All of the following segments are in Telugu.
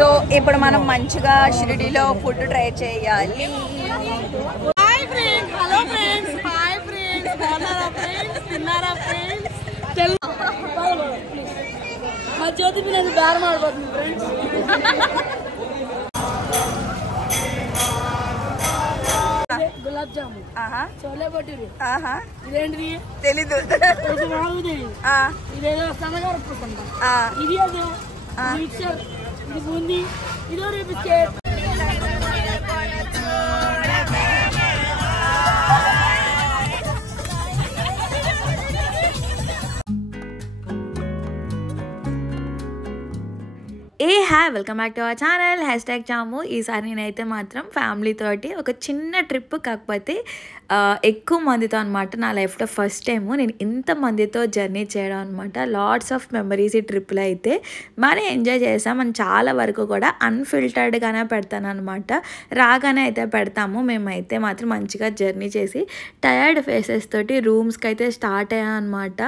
సో ఇప్పుడు మనం మంచిగా షిరిడీలో ఫుడ్ ట్రై చేయాలి. Hi friends, hello friends, hi friends, బాగున్నారా ఫ్రెండ్స్, తిన్నారా ఫ్రెండ్స్? మా జ్యోతి పిల్లలు బేరం ఆడిపోతుంది ఫ్రెండ్స్. గులాబ్ జామున్, చోలే భటూరే, ఇదేంటిది తెలీదు. ఇదేదో సన్నగా వస్తుందా, ఇది అదే మిక్సర్, ఇది బూందీ, ఇదో biscuit. Hi, welcome back to our channel #జాము. ఈసారి నేనైతే మాత్రం ఫ్యామిలీ తోటి ఒక చిన్న ట్రిప్, కాకపోతే ఎక్కువ మందితో అనమాట. నా లైఫ్లో ఫస్ట్ టైము నేను ఇంతమందితో జర్నీ చేయడం అనమాట. లాట్స్ ఆఫ్ మెమరీస్ ఈ ట్రిప్లో అయితే బాగా ఎంజాయ్ చేసాం. అని చాలా వరకు కూడా అన్ఫిల్టర్డ్గానే పెడతాను అనమాట. రాగానే అయితే పెడతాము. మేమైతే మాత్రం మంచిగా జర్నీ చేసి టయర్డ్ ఫేసెస్ తోటి రూమ్స్కి అయితే స్టార్ట్ అయ్యాం అనమాట.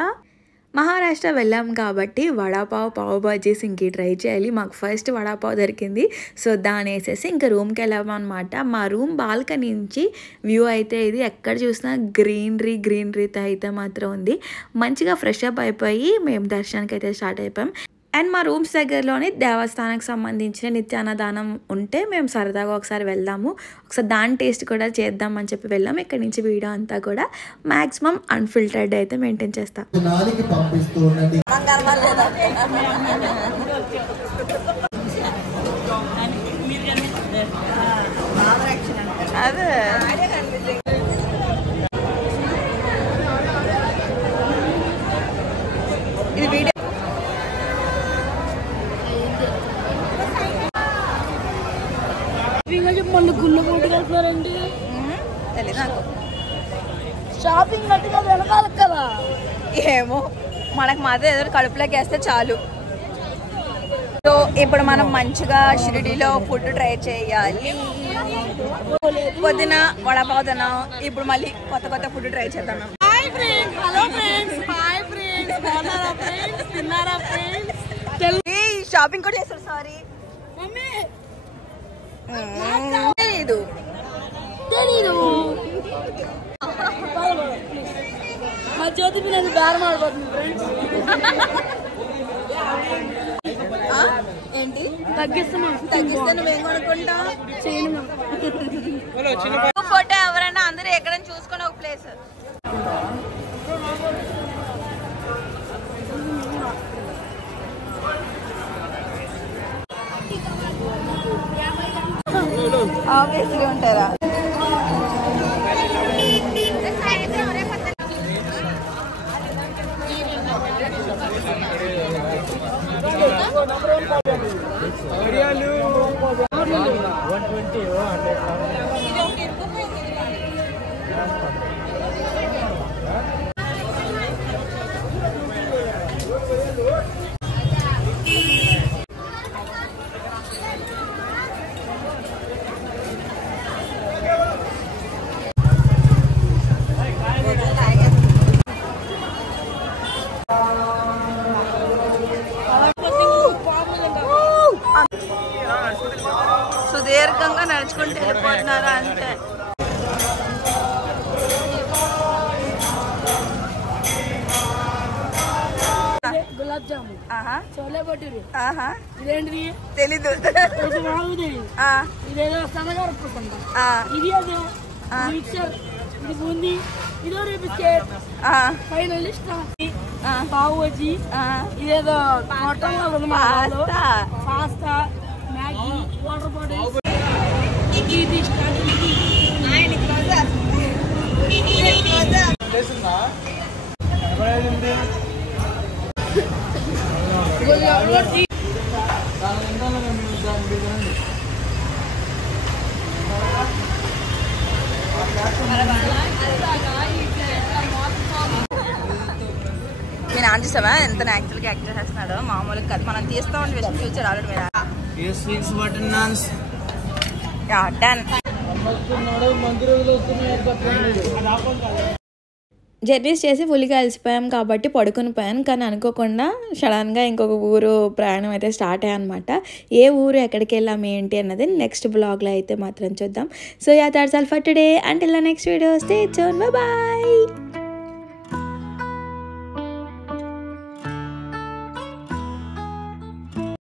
మహారాష్ట్ర వెళ్ళాం కాబట్టి వడాపావ్, పావ్ బజ్జీస్ ఇంక ట్రై చేయాలి. మాకు ఫస్ట్ వడాపావ్ దొరికింది. సో దాన్ని వేసేసి ఇంకా రూమ్కి వెళ్ళామన్నమాట. మా రూమ్ బాల్కనీ నుంచి వ్యూ అయితే ఇది. ఎక్కడ చూసినా గ్రీనరీతో అయితే మాత్రం ఉంది. మంచిగా ఫ్రెష్ అప్ అయిపోయి మేము దర్శనానికి అయితే స్టార్ట్ అయిపోయాం. అండ్ మా రూమ్స్ దగ్గరలోనే దేవస్థానానికి సంబంధించిన నిత్యాన్నదానం ఉంటే మేము సరదాగా ఒకసారి వెళ్దాము, ఒకసారి దాని టేస్ట్ కూడా చేద్దామని చెప్పి వెళ్ళాము. ఇక్కడ నుంచి వీడియో అంతా కూడా మ్యాక్సిమం అన్ఫిల్టర్డ్ అయితే మెయింటైన్ చేస్తాం. అదే ఇది వీడియో. మళ్ళీ గుళ్ళు కొట్టుకెళ్తున్నారండి. తెలీదు నాకు. షాపింగ్ గట్టిగా వెనకాల కదా, ఏమో మనకు మాత్రం ఏదో కడుపులోకి వేస్తే చాలు. సో ఇప్పుడు మనం మంచిగా షిరిడీలో ఫుడ్ ట్రై చేయాలి. పొద్దున వడాపావ్ తిన్నాం, ఇప్పుడు మళ్ళీ కొత్త ఫుడ్ ట్రై చేద్దాం. Hi friends, hello friends, hi friends, బాగున్నారా ఫ్రెండ్స్, తిన్నారా ఫ్రెండ్స్? షాపింగ్ కూడా చేస్తారు. సారీ మమ్మీ, తెలీదు. మా జ్యోతి పిల్లలు బేరం ఆడిపోతుంది ఫ్రెండ్స్. ఏంటి తగ్గిస్తే నువ్వేం కొనుక్కుంటా? చేయను. ఫోటో ఎవరైనా అందరూ ఎక్కడైనా చూసుకుని ఒక ప్లేస్. ఆబ్వియస్లీ ఉంటారా? సుదీర్ఘంగా నడుచుకుంటూ వెళ్ళిపోతున్నారా అంటే. గులాబ్ జామున్, చోలే భటూరే, ఇదేంటిది తెలీదు. ఇదేదో సన్నగా వస్తుందా, ఇది అదే మిక్సర్, ఇది బూందీ, ఇదో బిస్కెట్. ఫైనల్లీ పావ్ బజ్జీ, ఇదేదో hotel pasta, Maggi, water bottles. ఇది మీరు ఆన్ చేసావా ఎంత యాక్చువల్గా యాక్ట్ చేస్తున్నాడో? మామూలుగా కదా, మనం తీస్తామని విషయం ఫ్యూచర్ ఆల్రెడీ మీరు డన్. జర్నీస్ చేసి ఫుల్గా అలసిపోయాం కాబట్టి పడుకుని పోయాను. కానీ అనుకోకుండా సడన్గా ఇంకొక ఊరు ప్రయాణం అయితే స్టార్ట్ అయ్యానమాట. ఏ ఊరు ఎక్కడికి వెళ్ళాం ఏంటి అన్నది నెక్స్ట్ బ్లాగ్లో అయితే మాత్రం చూద్దాం. So yeah, that's all for today. Until the next video, stay tuned, bye bye.